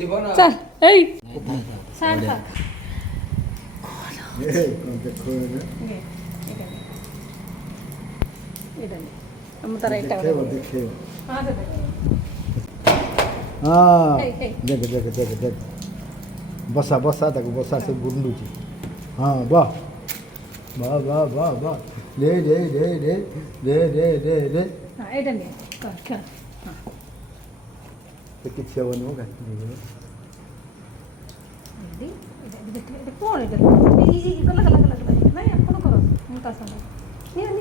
चल ए साइड कर हम तारा एक टावर हां दे हाँ देख देख देख देख बसा बसा तक बसा से गुंडू जी हाँ वाह वाह वाह वाह वाह ले ले ले ले ले ले ले ले हां एडन कर कर हां तो किसी और नहीं होगा ಇದು ಫೋನ್ ಇದೆ ಈಗ ಕಲ್ಲ ಕಲ್ಲ ಕಲ್ಲ ಕಲ್ಲ ನಾ ಯಾಕೋ ಕರೋ ಮುತ ಸಮ ನೀವು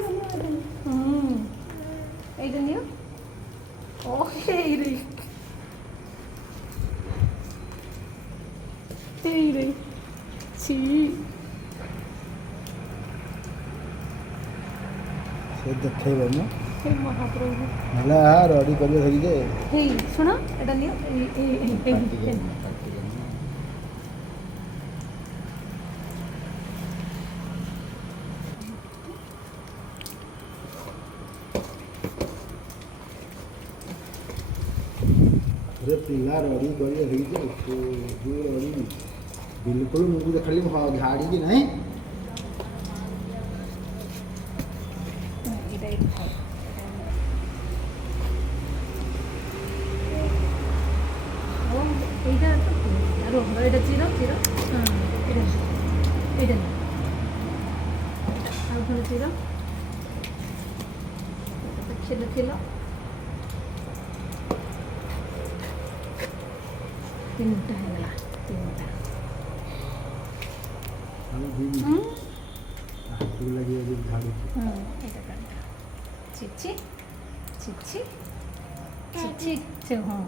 ಇದು ನೀವು ಓಕೆ ಇರಿ ಇರಿ ಸಿ ସେ ଦେଖେଇବ ନା ହେ ମହାପ୍ରଭୁ ହେଲା ରଡ଼ି କରିବେ ଧରି ଯେ ହେଇ ଶୁଣ ଏଟା ନିଅ अरे पिला रड़ी करिए धरी जे जो रड़ी बिल्कुल मुझे तो खाली झाड़ी की नहीं এটা চিরো চিরো এটা এটা আর ঘরে চিরো খেলো খেলো তিনটা হয়ে গেল তিনটা लगी झाड़ू এটা কাটটা চিচি চিচি চিচি হ্যাঁ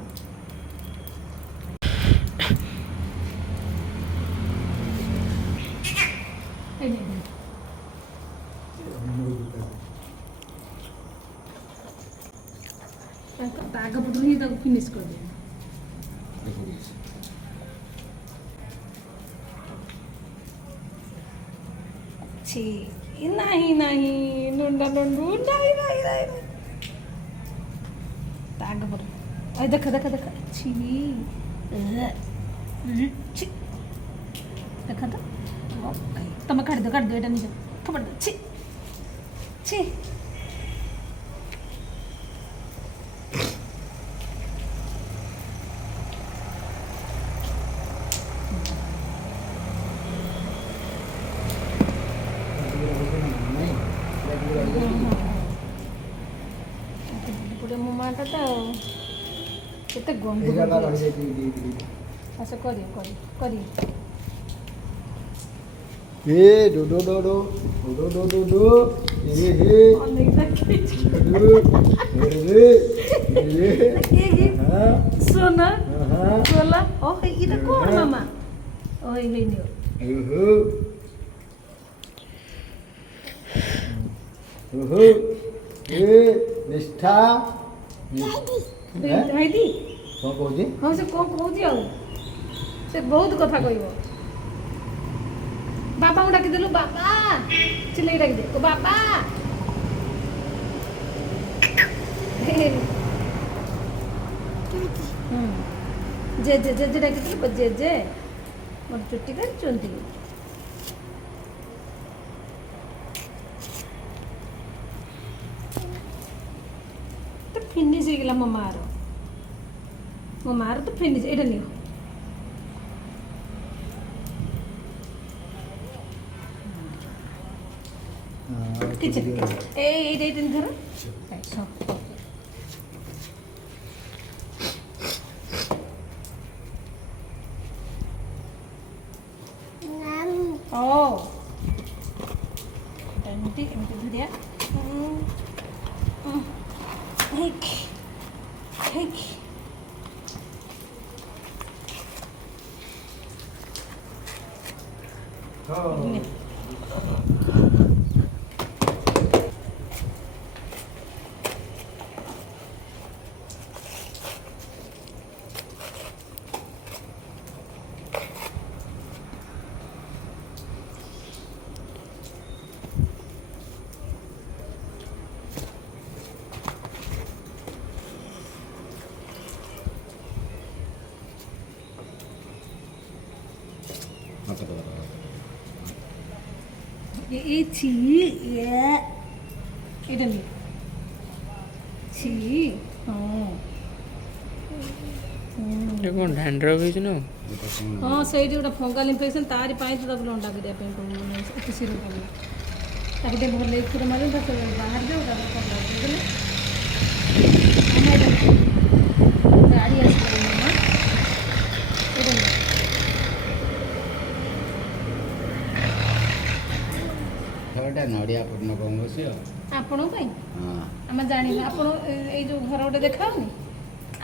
आगे पटू ही तक फिनिश कर दिया छी नहीं नहीं नुंडा नुंडू नहीं नहीं नहीं आगे पटू अरे देखा देखा देखा छी छी देखा तो तब काट दो एटा नहीं खबर दो छी छी मुमाटा तो केते गंध अच्छा करिए करिए करिए ए डो डो डो डो डो डो डो डो ए हे नहीं देखे ए हां सोना हां बोला ओ इटा कोण मामा ओय हे नियो ओहो ओहो ए निष्ठा हाइदी कौन कहूजी हां से कोन कहूजी आ से बहुत कथा कहइबो बाबा को डाकी देलु बाबा चिल्लाई डाकी दे ओ बाबा जे जे जे डाकी देलु जे जे मोर चुट्टी कर चुंती तो फिनिश हो गला ममार तो फिनिश एटा नियो किचन ए दिन धर ओ एमती एमती धरिया हेक हेक এই ছি এটা নিয়ে ছি କଣ ଡ୍ୟାଣ୍ଡ୍ରଫ୍ ହେଇଛି ନା ହଁ ସେଇଠି ଗୋଟେ ଫଙ୍ଗାଲ ଇନଫେକ୍ସନ୍ ତାରି ପାଇଁ ତ ତାକୁ ଲଣ୍ଡା କରିବା ପାଇଁ ମାନେ ଏତେ ସିରିୟସ୍ କଲା ତାକୁ ଟିକେ ଭଲ କ୍ଷୀର ମାରି ତାକୁ ବାହାରି ଯାଉ ତାକୁ ଫଙ୍ଗା ଦେଇଦେଲେ ଗାଡ଼ି ଆସିଲା ମାମା ଏଇଟା ନିଅ। ଘରଟା ନଡ଼ିଆ ପୂର୍ଣ୍ଣ କଣ ବସିବ? ଆପଣଙ୍କ ପାଇଁ ହଁ ଆମେ ଜାଣିନୁ ଆପଣ ଏଇ ଯେଉଁ ଘର ଗୋଟେ ଦେଖାଉନି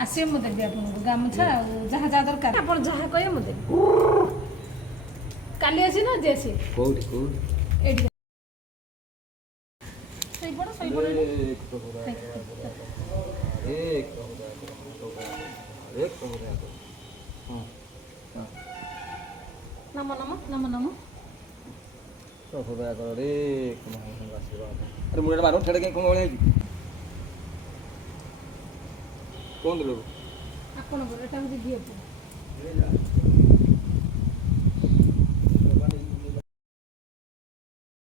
ଆସିବେ ମୁଁ ଦେବି ଆପଣଙ୍କୁ ଗାମୁଛା ଆଉ ଯାହା ଯାହା ଦରକାର ଆପଣ ଯାହା କହିବେ ମୁଁ ଦେବି କାଲି ଆସିବେ ନା ଆଜି ଆସିବେ କୋଉଠି କୋଉଠି? ଏଇଠି ଶୋଇପଡ଼ ଶୋଇପଡ଼ ନମ ନମ ନମ ନମ अरे मुझे मारो ठेड़ के कौन बोले कौन लोग ଆପଣଙ୍କର ଏଟା ହେଉଛି ଘିଅ